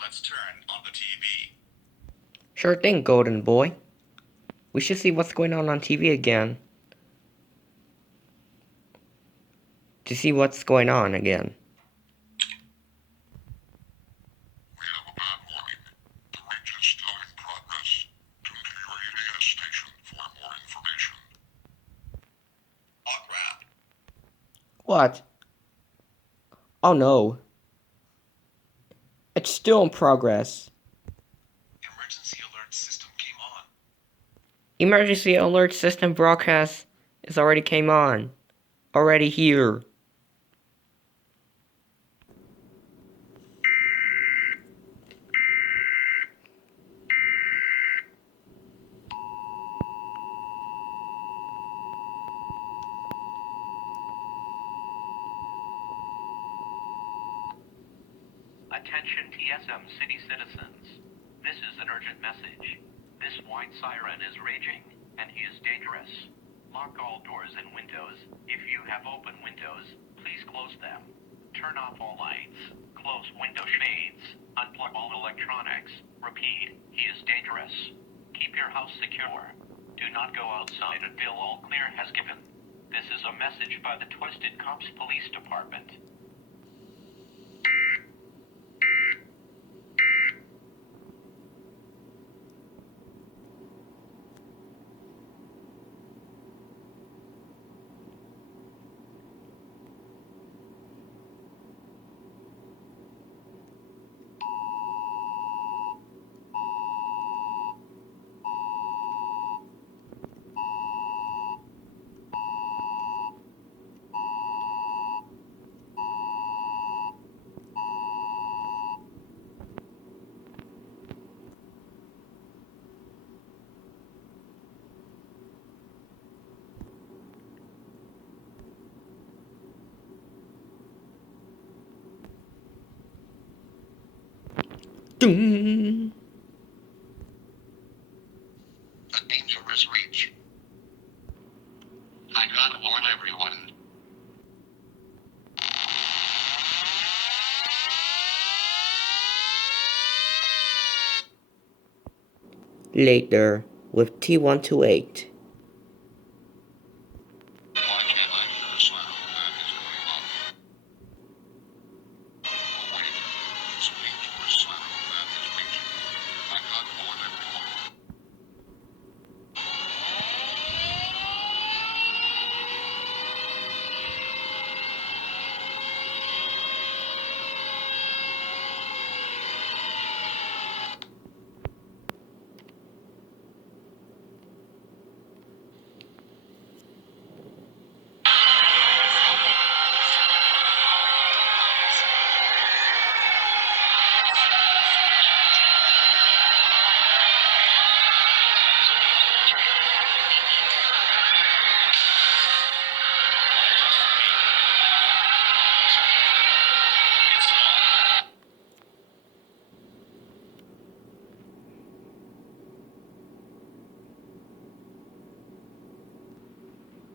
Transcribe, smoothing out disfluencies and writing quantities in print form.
Let's turn on the TV. Sure thing, Golden Boy. We should see what's going on TV again. To see what's going on again. We have a bad warning. The range is still in progress. Tune to your EAS station for more information. Hot wrap. What? Oh no. It's still in progress. Emergency alert system came on. Emergency alert system broadcast is already came on. Already here. Attention TSM city citizens. This is an urgent message. This white siren is raging, and he is dangerous. Lock all doors and windows. If you have open windows, please close them. Turn off all lights. Close window shades. Unplug all electronics. Repeat, he is dangerous. Keep your house secure. Do not go outside until all clear has given. This is a message by the Twisted Cops Police Department. Doom. A dangerous reach. I gotta warn everyone. Later with T128.